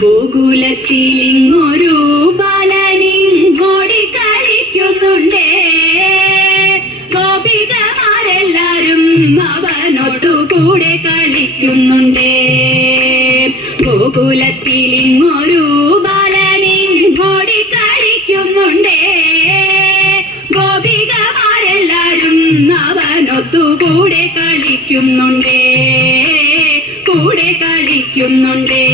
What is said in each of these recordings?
ഗോകുലത്തിലിങ്ങൊരു ബാലനിങ്ങോടി കളിക്കുന്നുണ്ടേ. ഗോപികമാരെല്ലാരും അവനോട്ടു കൂടെ കളിക്കുന്നുണ്ടേ. ഗോകുലത്തിലിങ്ങൊരു ബാലനിങ്ങോടി കളിക്കുന്നുണ്ടേ. ഗോപികമാരെല്ലാരും അവനൊത്തു കൂടെ കളിക്കുന്നുണ്ടേ. കൂടെ കളിക്കുന്നുണ്ടേ.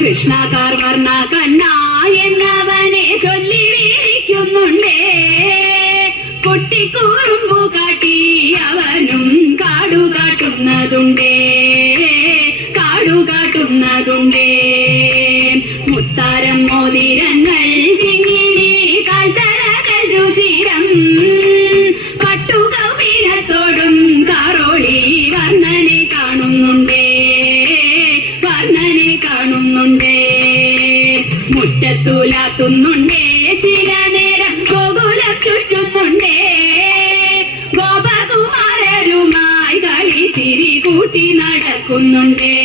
കൃഷ്ണ കാർവർണ കണ്ണ എന്നവനെ ചൊല്ലി വീരിക്കുന്നുണ്ടേ. കുട്ടിക്കൂറുമ്പു കാട്ടി അവനും കാടുകാട്ടുന്നതുണ്ടേ. കാടുകാട്ടുന്നതുണ്ടേ. മുത്താരം മോതിരങ്ങൾ തിങ്ങിനി കാൽത്തളകൾ രുചിരം പട്ടുകൗപീനത്തോടും കാറോളി വർണ്ണനെ കാണുന്നുണ്ടേ. വർണ്ണനെ കാണുന്നുണ്ടേ. മുറ്റത്തുലാത്തുന്നുണ്ടേ. ചില നേരം ഗോകുലം ചുറ്റുന്നുണ്ടേ. ഗോപകുമാരരുമായി കളിച്ചിരി കൂട്ടി നടക്കുന്നുണ്ടേ.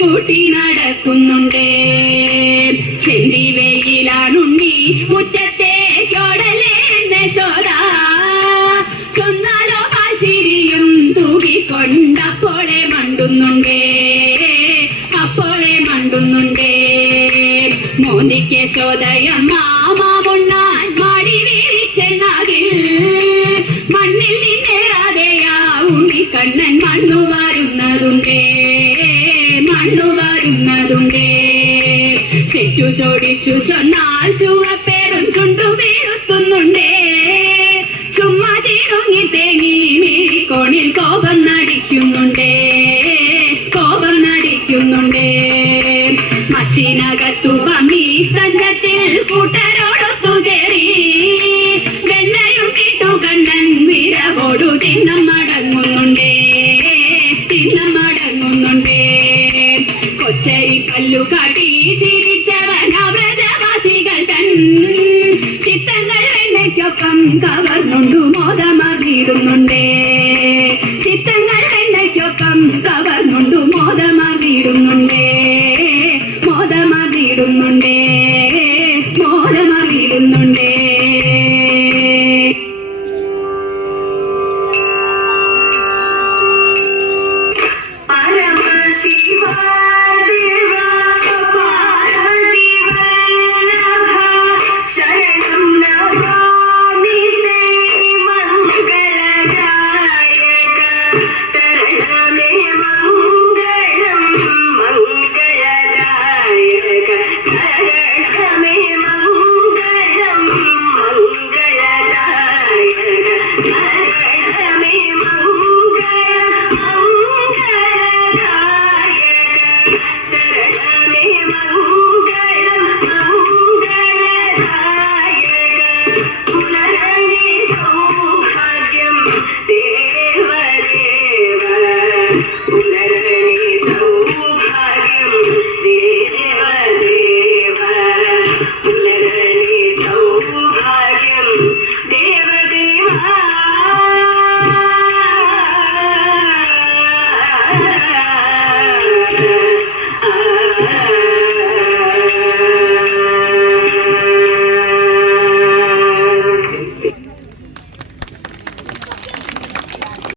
കൂട്ടി നടക്കുന്നുണ്ടേ. ചെന്തി വെയിലാണുണ്ണി മുറ്റത്തെ ചോടലേ യശോദ. ചൊന്നാലോ പാൽച്ചിരിയും തൂകിക്കൊണ്ടപ്പോളെ മണ്ടുന്നുണ്ടേ. അപ്പോളെ മണ്ടുന്നുണ്ടേ. മോന്തിക്ക് യശോദയമ്മ മാമുണ്ണാൻ മാടി വീഴിച്ചെന്നാകിൽ മണ്ണിൽ നിന്നേറാതെയാ ഉണ്ണിക്കണ്ണൻ മണ്ണു വാരുന്നതുണ്ടേ. മണ്ണു വാരുന്നതുണ്ടേ. തെറ്റു ചോടിച്ചു ചൊന്നാൽ ചുവപ്പേറും ചുണ്ടു വീഴുത്തുന്നുണ്ടേ. ചുമ്മാ ചീറുങ്ങി തേങ്ങി മീഴിക്കോണിൽ കോപം നടിക്കുന്നുണ്ടേ. കോപം നടിക്കുന്നുണ്ടേ. മച്ചിനകത്തു പമ്മി തഞ്ചത്തിൽ കൂട്ടരോടൊത്തു കയറി വെണ്ണയും കിട്ടു കണ്ണൻ വിരവോടു തിന്നം മടങ്ങുന്നുണ്ടേ. തിന്നം മടങ്ങുന്നുണ്ടേ. കൊച്ചരി പല്ലു കാട്ടി ചിരിച്ചവൻ വ്രജവാസികൾ തൻ ചിത്തങ്ങൾ വെണ്ണയ്ക്കൊപ്പം കവർന്നുണ്ടു